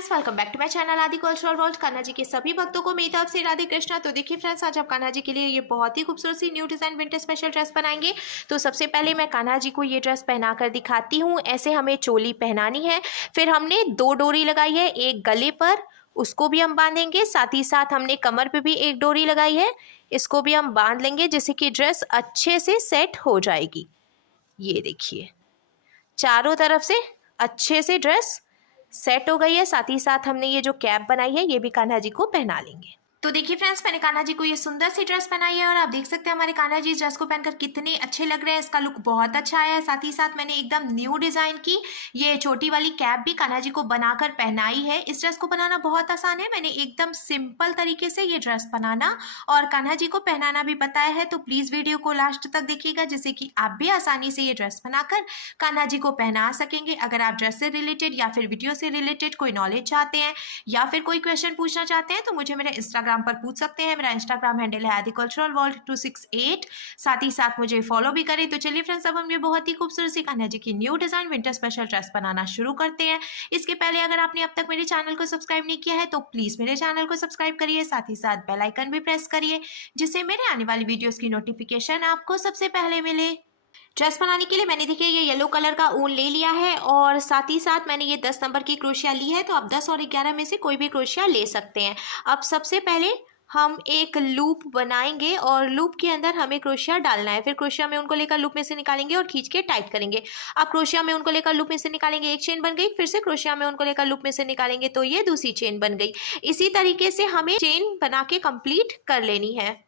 Friends, welcome back to my channel Aadi cultural world. Kanha ji के सभी भक्तों को मेरी तरफ से राधे कृष्णा। तो देखिए फ्रेंड्स, आज आप कान्हा जी के लिए ये बहुत ही खूबसूरत सी new design winter special dress बनाएंगे। तो सबसे पहले मैं कान्हा जी को ये ड्रेस पहनाकर दिखाती हूँ। ऐसे हमें चोली पहनानी है, फिर हमने 2 डोरी लगाई है, एक गले पर, उसको भी हम बांधेंगे, साथ ही साथ हमने कमर पे भी एक डोरी लगाई है, इसको भी हम बांध लेंगे, जिससे कि ड्रेस अच्छे से सेट हो जाएगी। ये देखिए, चारों तरफ से अच्छे से ड्रेस सेट हो गई है। साथ ही साथ हमने ये जो कैप बनाई है, ये भी कान्हा जी को पहना लेंगे। तो देखिए फ्रेंड्स, मैंने कान्हा जी को ये सुंदर सी ड्रेस पहनाई है और आप देख सकते हैं हमारे कान्हा जी इस ड्रेस को पहनकर कितने अच्छे लग रहे हैं। इसका लुक बहुत अच्छा आया है। साथ ही साथ मैंने एकदम न्यू डिजाइन की ये छोटी वाली कैप भी कान्हा जी को बनाकर पहनाई है। इस ड्रेस को बनाना बहुत आसान है। मैंने एकदम सिंपल तरीके से ये ड्रेस बनाना और कान्हा जी को पहनाना भी बताया है। तो प्लीज वीडियो को लास्ट तक देखिएगा, जिससे कि आप भी आसानी से ये ड्रेस बनाकर कान्हा जी को पहना सकेंगे। अगर आप ड्रेस से रिलेटेड या फिर वीडियो से रिलेटेड कोई नॉलेज चाहते हैं या फिर कोई क्वेश्चन पूछना चाहते हैं तो मुझे मेरे इंस्टाग्राम पर पूछ सकते हैं। मेरा इंस्टाग्राम हैंडल है आदि कल्चरल वर्ल्ड 268। साथ ही साथ मुझे फॉलो भी करें। तो चलिए फ्रेंड्स, अब हम ये बहुत ही खूबसूरत सी कान्हा जी की new design winter special dress बनाना शुरू करते हैं। इसके पहले अगर आपने अब तक मेरे चैनल को सब्सक्राइब नहीं किया है तो प्लीज मेरे चैनल को सब्सक्राइब करिए, साथ ही साथ बेल आइकन भी प्रेस करिए, जिससे मेरे आने वाली वीडियोस की नोटिफिकेशन आपको सबसे पहले मिले। ड्रेस बनाने के लिए मैंने देखिए ये येलो कलर का ऊन ले लिया है और साथ ही साथ मैंने ये 10 नंबर की क्रोशिया ली है। तो आप 10 और 11 में से कोई भी क्रोशिया ले सकते हैं। अब सबसे पहले हम एक लूप बनाएंगे और लूप के अंदर हमें क्रोशिया डालना है। फिर क्रोशिया में उनको लेकर लूप में से निकालेंगे और खींच के टाइट करेंगे। अब क्रोशिया में उनको लेकर लूप में से निकालेंगे, एक चेन बन गई। फिर से क्रोशिया में उनको लेकर लूप में से निकालेंगे तो ये दूसरी चेन बन गई। इसी तरीके से हमें चेन बना के कंप्लीट कर लेनी है।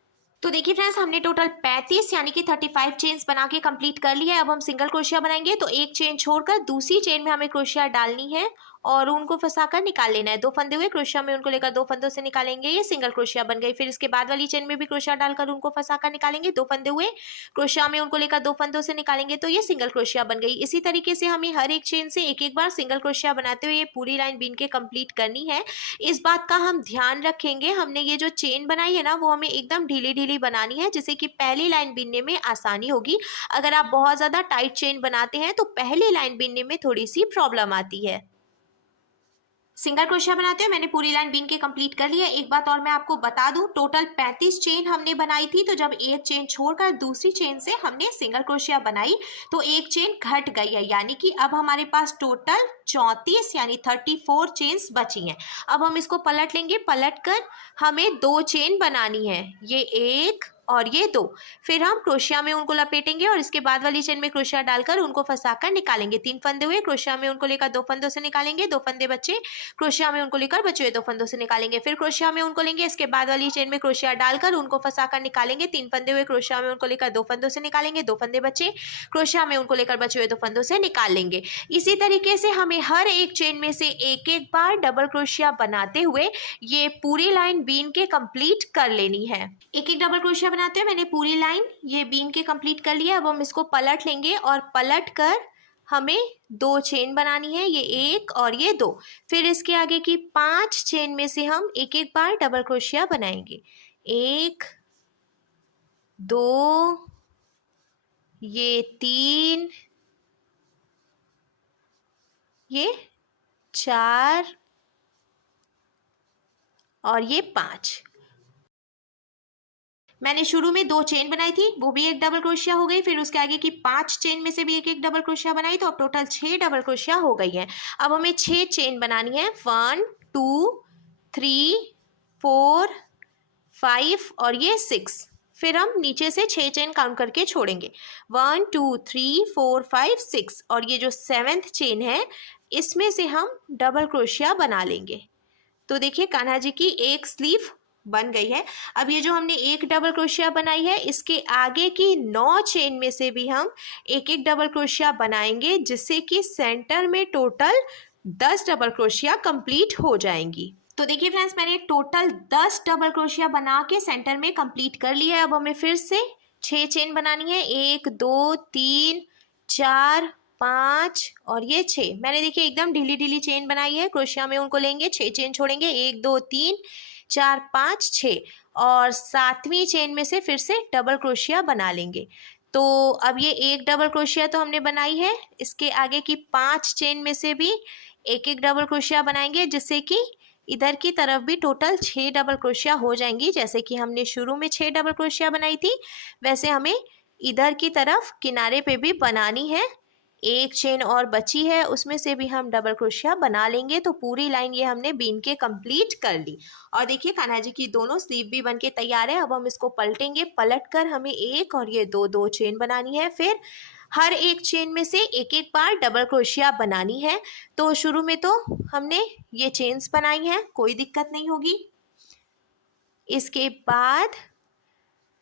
तो देखिए फ्रेंड्स, हमने टोटल 35 यानी कि 35 चेन्स बना के कंप्लीट कर लिया है। अब हम सिंगल क्रोशिया बनाएंगे। तो एक चेन छोड़कर दूसरी चेन में हमें क्रोशिया डालनी है और उनको फंसाकर निकाल लेना है। 2 फंदे हुए, क्रोशिया में उनको लेकर 2 फंदों से निकालेंगे, ये सिंगल क्रोशिया बन गई। फिर इसके बाद वाली चेन में भी क्रोशिया डालकर उनको फंसाकर निकालेंगे। 2 फंदे हुए, क्रोशिया में उनको लेकर 2 फंदों से निकालेंगे तो ये सिंगल क्रोशिया बन गई। इसी तरीके से हमें हर एक चेन से एक एक बार सिंगल क्रोशिया बनाते हुए ये पूरी लाइन बीन के कंप्लीट करनी है। इस बात का हम ध्यान रखेंगे, हमने ये जो चेन बनाई है ना, वो हमें एकदम ढीली ढीली बनानी है, जिससे कि पहली लाइन बीनने में आसानी होगी। अगर आप बहुत ज्यादा टाइट चेन बनाते हैं तो पहली लाइन बीनने में थोड़ी सी प्रॉब्लम आती है। सिंगल क्रोशिया बनाते हैं, मैंने पूरी लाइन बीन के कंप्लीट कर लिया। एक बात और मैं आपको बता दूं, टोटल 35 चेन हमने बनाई थी। तो जब एक चेन छोड़कर दूसरी चेन से हमने सिंगल क्रोशिया बनाई तो एक चेन घट गई है, यानी कि अब हमारे पास टोटल 34 यानी 34 चेन्स बची हैं। अब हम इसको पलट लेंगे। पलट कर हमें 2 चेन बनानी है, ये एक और ये 2। फिर हम क्रोशिया में उनको लपेटेंगे और इसके बाद वाली चेन में क्रोशिया डालकर उनको फंसाकर निकालेंगे। 3 फंदे हुए, क्रोशिया में उनको लेकर 2 फंदों से निकालेंगे। 2 फंदे बचे, क्रोशिया में उनको लेकर बचे हुए 2 फंदों से निकालेंगे। फिर क्रोशिया में उनको लेंगे, इसके बाद वाली चेन में क्रोशिया डालकर उनको फंसाकर निकालेंगे। 3 फंदे हुए, क्रोशिया में उनको लेकर 2 फंदों से निकालेंगे। 2 फंदे बचे, क्रोशिया में उनको लेकर बचे हुए 2 फंदों से निकाल लेंगे। इसी तरीके से हमें हर एक चेन में से एक एक बार डबल क्रोशिया बनाते हुए ये पूरी लाइन बीन के कंप्लीट कर लेनी है। एक एक डबल क्रोशिया बनाते हैं, मैंने पूरी लाइन ये बीन के कंप्लीट कर लिया। अब हम इसको पलट लेंगे और पलट कर हमें 2 चेन बनानी है, ये 1 और ये 2। फिर इसके आगे की 5 चेन में से हम एक एक बार डबल क्रोशिया बनाएंगे। 1 2, ये 3, ये 4 और ये 5। मैंने शुरू में 2 चेन बनाई थी, वो भी एक डबल क्रोशिया हो गई। फिर उसके आगे की 5 चेन में से भी एक एक डबल क्रोशिया बनाई, तो अब टोटल 6 डबल क्रोशिया हो गई है। अब हमें 6 चेन बनानी है, 1 2 3 4 5 और ये 6। फिर हम नीचे से 6 चेन काउंट करके छोड़ेंगे, 1 2 3 4 5 6। और ये जो 7th चेन है, इसमें से हम डबल क्रोशिया बना लेंगे। तो देखिए कान्हा जी की एक स्लीव बन गई है। अब ये जो हमने एक डबल क्रोशिया बनाई है, इसके आगे की 9 चेन में से भी हम एक एक डबल क्रोशिया बनाएंगे, जिससे कि सेंटर में टोटल 10 डबल क्रोशिया कंप्लीट हो जाएंगी। तो देखिए फ्रेंड्स, मैंने टोटल 10 डबल क्रोशिया बना के सेंटर में कंप्लीट कर लिया है। अब हमें फिर से 6 चेन बनानी है, 1 2 3 4 5 और ये 6। मैंने देखिए एकदम ढीली ढीली चेन बनाई है। क्रोशिया में उनको लेंगे, 6 चेन छोड़ेंगे, 1 2 3 4 5 6 और 7वीं चेन में से फिर से डबल क्रोशिया बना लेंगे। तो अब ये एक डबल क्रोशिया तो हमने बनाई है, इसके आगे की 5 चेन में से भी एक एक डबल क्रोशिया बनाएंगे, जिससे कि इधर की तरफ भी टोटल 6 डबल क्रोशिया हो जाएंगी। जैसे कि हमने शुरू में 6 डबल क्रोशिया बनाई थी, वैसे हमें इधर की तरफ किनारे पे भी बनानी है। एक चेन और बची है, उसमें से भी हम डबल क्रोशिया बना लेंगे। तो पूरी लाइन ये हमने बीन के कंप्लीट कर ली। और देखिए कान्हा जी की दोनों स्लीव भी बन के तैयार है। अब हम इसको पलटेंगे, पलट कर हमें एक और ये दो चेन बनानी है। फिर हर एक चेन में से एक एक बार डबल क्रोशिया बनानी है। तो शुरू में तो हमने ये चेन्स बनाई हैं, कोई दिक्कत नहीं होगी। इसके बाद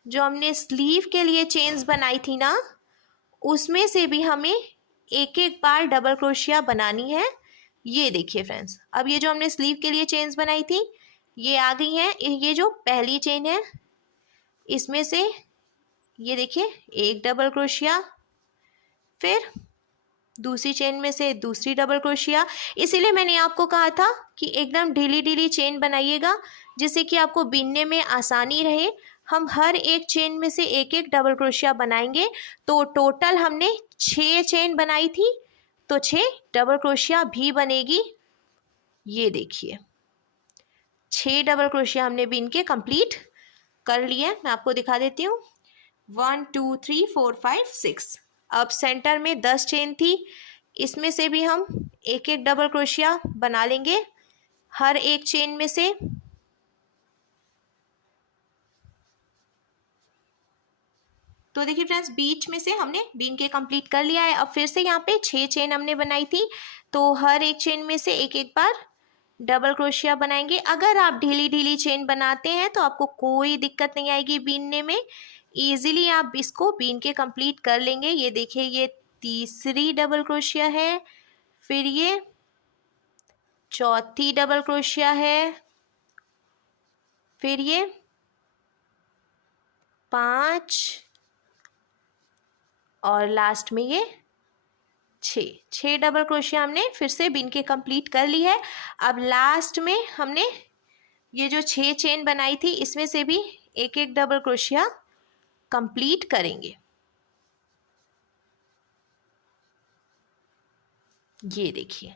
जो हमने स्लीव के लिए चेन्स बनाई थी ना, उसमें से भी हमें एक एक बार डबल क्रोशिया बनानी है। ये देखिए फ्रेंड्स, अब ये जो हमने स्लीव के लिए चेन्स बनाई थी ये आ गई हैं। ये जो पहली चेन है इसमें से ये देखिए एक डबल क्रोशिया, फिर दूसरी चेन में से दूसरी डबल क्रोशिया। इसीलिए मैंने आपको कहा था कि एकदम ढीली ढीली चेन बनाइएगा, जिससे कि आपको बीनने में आसानी रहे। हम हर एक चेन में से एक एक डबल क्रोशिया बनाएंगे। तो टोटल हमने 6 चेन बनाई थी, तो 6 डबल क्रोशिया भी बनेगी। ये देखिए 6 डबल क्रोशिया हमने बीन के कंप्लीट कर लिए। मैं आपको दिखा देती हूँ। 1 2 3 4 5 6। अब सेंटर में 10 चेन थी, इसमें से भी हम एक एक डबल क्रोशिया बना लेंगे हर एक चेन में से। तो देखिए फ्रेंड्स, बीच में से हमने बीन के कंप्लीट कर लिया है। अब फिर से यहाँ पे 6 चेन हमने बनाई थी, तो हर एक चेन में से एक एक बार डबल क्रोशिया बनाएंगे। अगर आप ढीली ढीली चेन बनाते हैं तो आपको कोई दिक्कत नहीं आएगी बीनने में, इजीली आप इसको बीन के कंप्लीट कर लेंगे। ये देखिए ये तीसरी डबल क्रोशिया है, फिर ये चौथी डबल क्रोशिया है, फिर ये 5 और लास्ट में ये 6 डबल क्रोशिया हमने फिर से बीन के कंप्लीट कर ली है। अब लास्ट में हमने ये जो 6 चेन बनाई थी इसमें से भी एक एक डबल क्रोशिया कंप्लीट करेंगे। ये देखिए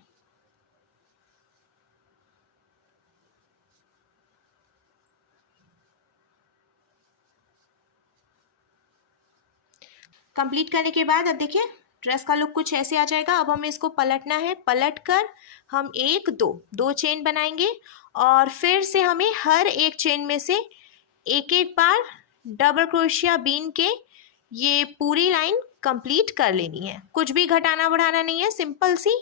कंप्लीट करने के बाद अब देखिए ड्रेस का लुक कुछ ऐसे आ जाएगा। अब हमें इसको पलटना है, पलट कर हम एक दो चेन बनाएंगे और फिर से हमें हर एक चेन में से एक एक बार डबल क्रोशिया बीन के ये पूरी लाइन कंप्लीट कर लेनी है। कुछ भी घटाना बढ़ाना नहीं है, सिंपल सी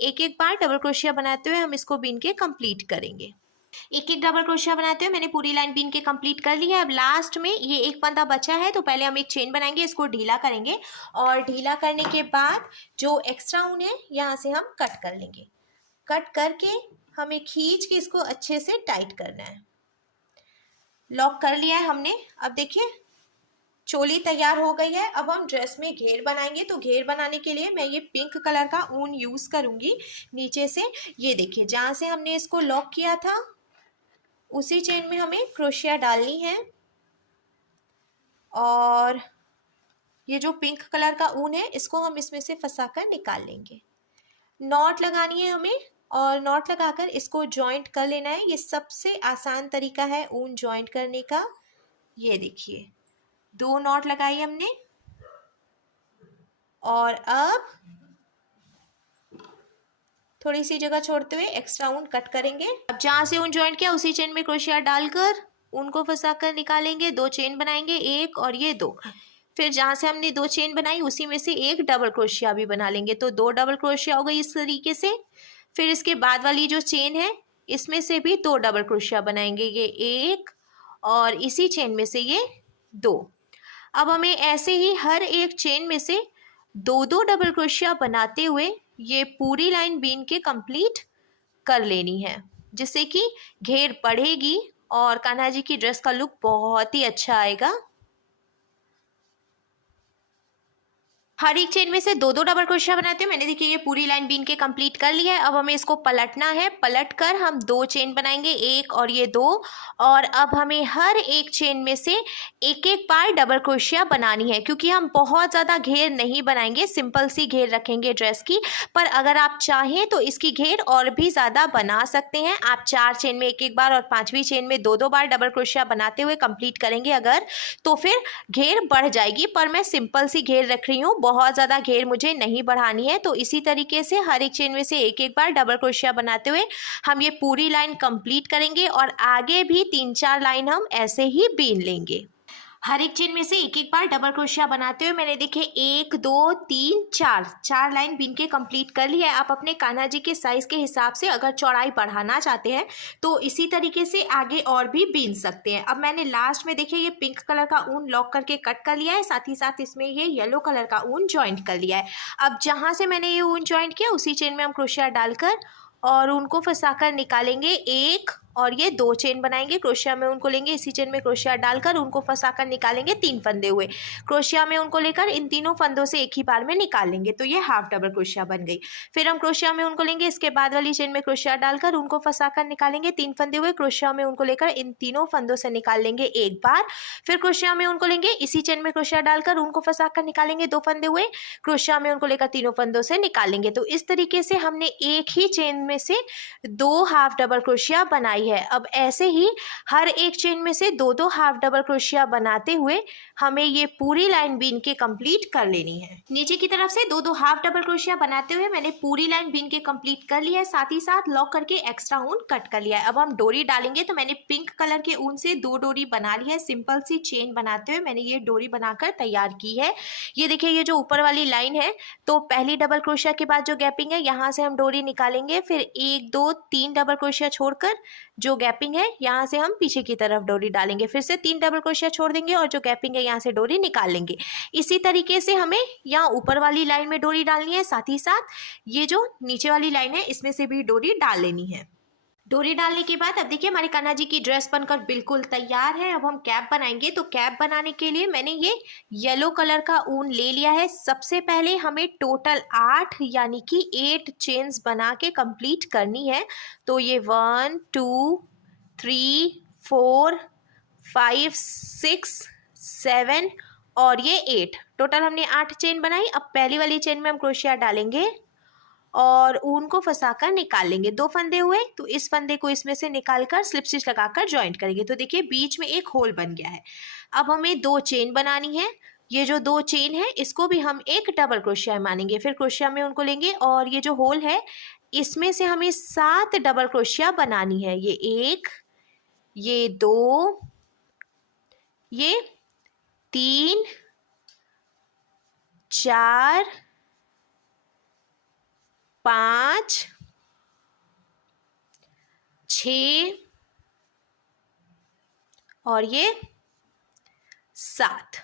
एक एक बार डबल क्रोशिया बनाते हुए हम इसको बीन के कंप्लीट करेंगे। एक एक डबल क्रोशिया बनाते हुए मैंने पूरी लाइन बीन के कंप्लीट कर ली है। अब लास्ट में ये एक फंदा बचा है, तो पहले हम एक चेन बनाएंगे, इसको ढीला करेंगे और ढीला करने के बाद जो एक्स्ट्रा ऊन है यहाँ से हम कट कर लेंगे। कट करके हमें खींच के इसको अच्छे से टाइट करना है। लॉक कर लिया है हमने। अब देखिए चोली तैयार हो गई है। अब हम ड्रेस में घेर बनाएंगे। तो घेर बनाने के लिए मैं ये पिंक कलर का ऊन यूज़ करूँगी नीचे से। ये देखिए जहाँ से हमने इसको लॉक किया था उसी चेन में हमें क्रोशिया डालनी है और ये जो पिंक कलर का ऊन है इसको हम इसमें से फंसाकर निकाल लेंगे। नॉट लगानी है हमें और नॉट लगाकर इसको जॉइंट कर लेना है। ये सबसे आसान तरीका है ऊन जॉइंट करने का। ये देखिए 2 नॉट लगाई हमने और अब थोड़ी सी जगह छोड़ते हुए एक्स्ट्रा ऊन कट करेंगे। अब जहाँ से ऊन जॉइंट किया उसी चेन में क्रोशिया डालकर ऊन को फंसाकर निकालेंगे। 2 चेन बनाएंगे, एक और ये 2। फिर जहाँ से हमने 2 चेन बनाई उसी में से एक डबल क्रोशिया भी बना लेंगे। तो 2 डबल क्रोशिया हो गई इस तरीके से। फिर इसके बाद वाली जो चेन है इसमें से भी 2 डबल क्रोशिया बनाएंगे, ये 1 और इसी चेन में से ये 2। अब हमें ऐसे ही हर एक चेन में से 2 डबल क्रोशिया बनाते हुए ये पूरी लाइन बीन के कंप्लीट कर लेनी है, जिससे कि घेर बढ़ेगी और कान्हा जी की ड्रेस का लुक बहुत ही अच्छा आएगा। हर एक चेन में से दो दो डबल क्रोशिया बनाते हैं। मैंने देखिए ये पूरी लाइन बीन के कंप्लीट कर लिया है। अब हमें इसको पलटना है, पलट कर हम दो चेन बनाएंगे, एक और ये दो, और अब हमें हर एक चेन में से एक एक बार डबल क्रोशिया बनानी है, क्योंकि हम बहुत ज़्यादा घेर नहीं बनाएंगे, सिंपल सी घेर रखेंगे ड्रेस की। पर अगर आप चाहें तो इसकी घेर और भी ज़्यादा बना सकते हैं। आप 4 चेन में एक एक बार और 5वीं चेन में दो दो बार डबल क्रोशिया बनाते हुए कंप्लीट करेंगे अगर, तो फिर घेर बढ़ जाएगी। पर मैं सिंपल सी घेर रख रही हूँ, बहुत ज़्यादा घेर मुझे नहीं बढ़ानी है। तो इसी तरीके से हर एक चेन में से एक एक बार डबल क्रोशिया बनाते हुए हम ये पूरी लाइन कंप्लीट करेंगे और आगे भी 3-4 लाइन हम ऐसे ही बीन लेंगे। हर एक चेन में से एक एक बार डबल क्रोशिया बनाते हुए मैंने देखे 1 2 3 4 लाइन बीन के कंप्लीट कर ली है। आप अपने कान्हा जी के साइज़ के हिसाब से अगर चौड़ाई बढ़ाना चाहते हैं तो इसी तरीके से आगे और भी बीन सकते हैं। अब मैंने लास्ट में देखिए ये पिंक कलर का ऊन लॉक करके कट कर लिया है, साथ ही साथ इसमें ये येलो कलर का ऊन जॉइंट कर लिया है। अब जहाँ से मैंने ये ऊन जॉइंट किया उसी चेन में हम क्रोशिया डालकर और उनको फंसाकर निकालेंगे एक, और ये दो चेन बनाएंगे, क्रोशिया में उनको लेंगे, इसी चेन में क्रोशिया डालकर उनको फंसाकर निकालेंगे 3 फंदे हुए, क्रोशिया में उनको लेकर इन तीनों फंदों से एक ही बार में निकाल लेंगे, तो ये हाफ डबल क्रोशिया बन गई। फिर हम क्रोशिया में उनको लेंगे, इसके बाद वाली चेन में क्रोशिया डालकर उनको फंसाकर निकालेंगे 3 फंदे हुए, क्रोशिया में उनको लेकर इन तीनों फंदों से निकाल लेंगे एक बार, फिर क्रोशिया में उनको लेंगे, इसी चेन में क्रोशिया डालकर उनको फंसाकर निकालेंगे 2 फंदे हुए, क्रोशिया में उनको लेकर तीनों फंदों से निकाल लेंगे। तो इस तरीके से हमने एक ही चेन में से 2 हाफ डबल क्रोशिया बनाई है। अब ऐसे ही हर एक चेन में से दो दो हाफ डबल क्रोशिया बनाते हुए हमें ये पूरी लाइन बीन के कंप्लीट कर लेनी है। नीचे की तरफ से दो दो हाफ डबल क्रोशिया बनाते हुए मैंने पूरी लाइन बीन के कंप्लीट कर लिया है, साथ ही साथ लॉक करके एक्स्ट्रा ऊन कट कर लिया है। अब हम डोरी डालेंगे, तो मैंने पिंक कलर के ऊन से 2 डोरी बना ली है। सिंपल सी चेन बनाते हुए मैंने ये डोरी बनाकर तैयार की है। ये देखिए ये जो ऊपर वाली लाइन है, तो पहली डबल क्रोशिया के बाद जो गैपिंग है यहाँ से हम डोरी निकालेंगे, फिर 1 2 3 डबल क्रोशिया छोड़कर जो गैपिंग है यहाँ से हम पीछे की तरफ डोरी डालेंगे, फिर से 3 डबल क्रोशिया छोड़ देंगे और जो गैपिंग है यहाँ से डोरी निकाल लेंगे। इसी तरीके से हमें यहाँ ऊपर वाली लाइन में डोरी डालनी है, साथ ही साथ ये जो नीचे वाली लाइन है इसमें से भी डोरी डाल लेनी है। डोरी डालने के बाद अब देखिए हमारे कान्हा जी की ड्रेस बनकर बिल्कुल तैयार है। अब हम कैप बनाएंगे, तो कैप बनाने के लिए मैंने ये येलो कलर का ऊन ले लिया है। सबसे पहले हमें टोटल 8 यानी कि 8 चेन्स बना के कंप्लीट करनी है। तो ये 1 2 3 4 5 6 7 और ये 8, टोटल हमने 8 चेन बनाई। अब पहली वाली चेन में हम क्रोशिया डालेंगे और ऊन को फंसाकर निकाल लेंगे। 2 फंदे हुए, तो इस फंदे को इसमें से निकालकर स्लिप स्टिच लगाकर ज्वाइंट करेंगे। तो देखिए बीच में एक होल बन गया है। अब हमें 2 चेन बनानी है। ये जो 2 चेन है इसको भी हम एक डबल क्रोशिया मानेंगे, फिर क्रोशिया में उनको लेंगे और ये जो होल है इसमें से हमें 7 डबल क्रोशिया बनानी है। ये 1, ये 2, ये 3 4 5 6 और ये 7।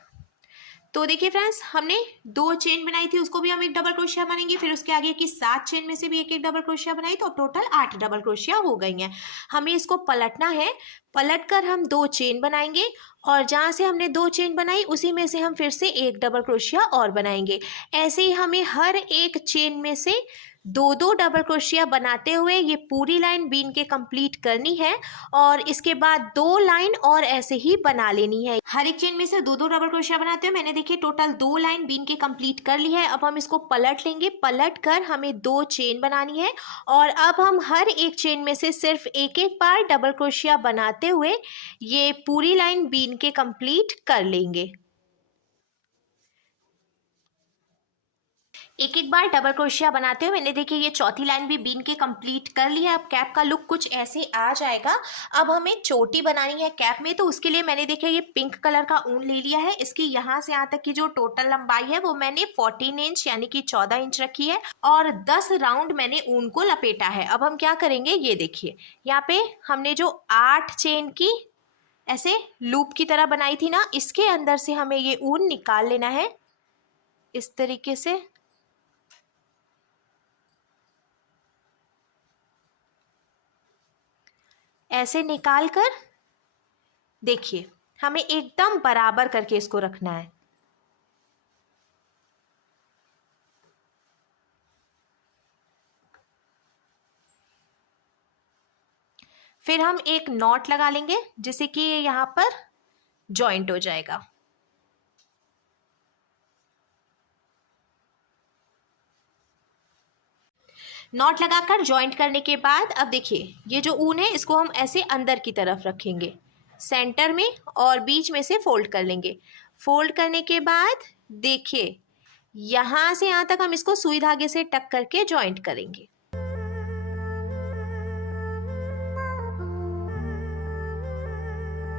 तो देखिए फ्रेंड्स हमने 2 चेन बनाई थी, उसको भी हम एक डबल क्रोशिया मानेंगे, फिर उसके आगे की 7 चेन में से भी एक एक डबल क्रोशिया बनाई, तो अब टोटल 8 डबल क्रोशिया हो गई हैं। हमें इसको पलटना है, पलटकर हम 2 चेन बनाएंगे और जहाँ से हमने 2 चेन बनाई उसी में से हम फिर से एक डबल क्रोशिया और बनाएंगे। ऐसे ही हमें हर एक चेन में से 2 डबल क्रोशिया बनाते हुए ये पूरी लाइन बीन के कंप्लीट करनी है और इसके बाद 2 लाइन और ऐसे ही बना लेनी है। हर एक चेन में से 2 डबल क्रोशिया बनाते हुए मैंने देखिए टोटल 2 लाइन बीन के कंप्लीट कर ली है। अब हम इसको पलट लेंगे, पलट कर हमें 2 चेन बनानी है और अब हम हर एक चेन में से सिर्फ एक एक बार डबल क्रोशिया बनाते हुए ये पूरी लाइन बीन के कंप्लीट कर लेंगे। एक एक बार डबल क्रोशिया बनाते हुए मैंने देखिए ये चौथी लाइन भी बीन के कंप्लीट कर ली है। अब कैप का लुक कुछ ऐसे आ जाएगा। अब हमें चोटी बनानी है कैप में, तो उसके लिए मैंने देखिए ये पिंक कलर का ऊन ले लिया है। इसकी यहाँ से यहाँ तक की जो टोटल लंबाई है वो मैंने 14 इंच यानी कि 14 इंच रखी है और 10 राउंड मैंने ऊन को लपेटा है। अब हम क्या करेंगे, ये देखिए यहाँ पे हमने जो 8 चेन की ऐसे लूप की तरह बनाई थी ना, इसके अंदर से हमें ये ऊन निकाल लेना है इस तरीके से। ऐसे निकाल कर देखिए हमें एकदम बराबर करके इसको रखना है। फिर हम एक नॉट लगा लेंगे जिससे कि ये यहाँ पर जॉइंट हो जाएगा। नॉट लगाकर जॉइंट करने के बाद अब देखिए ये जो ऊन है इसको हम ऐसे अंदर की तरफ रखेंगे सेंटर में और बीच में से फोल्ड कर लेंगे। फोल्ड करने के बाद देखिए यहाँ से यहाँ तक हम इसको सुई धागे से टक करके जॉइंट करेंगे।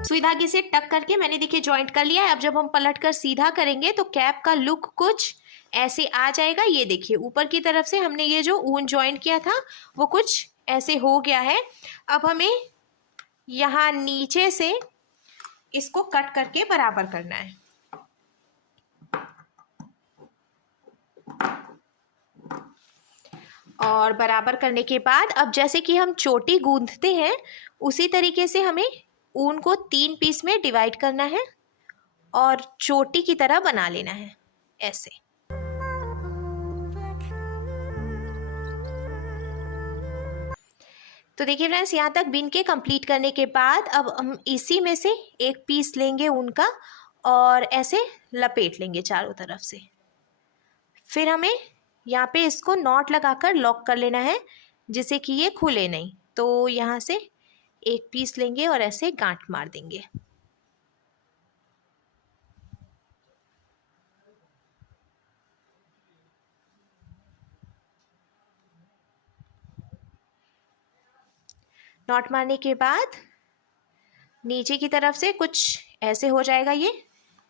सुई धागे से टक करके मैंने देखिए जॉइंट कर लिया है। अब जब हम पलट कर सीधा करेंगे तो कैप का लुक कुछ ऐसे आ जाएगा। ये देखिए ऊपर की तरफ से हमने ये जो ऊन जॉइंट किया था वो कुछ ऐसे हो गया है। अब हमें यहाँ नीचे से इसको कट करके बराबर करना है। और बराबर करने के बाद अब जैसे कि हम चोटी गूंथते हैं उसी तरीके से हमें ऊन को 3 पीस में डिवाइड करना है और चोटी की तरह बना लेना है ऐसे। तो देखिए फ्रेंड्स यहाँ तक बिन के कंप्लीट करने के बाद अब हम इसी में से एक पीस लेंगे ऊन का और ऐसे लपेट लेंगे चारों तरफ से। फिर हमें यहाँ पे इसको नॉट लगाकर लॉक कर लेना है जिससे कि ये खुले नहीं। तो यहाँ से एक पीस लेंगे और ऐसे गांठ मार देंगे। नॉट मारने के बाद नीचे की तरफ से कुछ ऐसे हो जाएगा ये।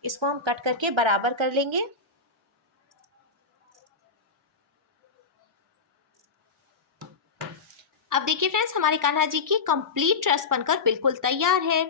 इसको हम कट करके बराबर कर लेंगे। अब देखिए फ्रेंड्स हमारे कान्हा जी की कंप्लीट ड्रेस बनकर बिल्कुल तैयार है।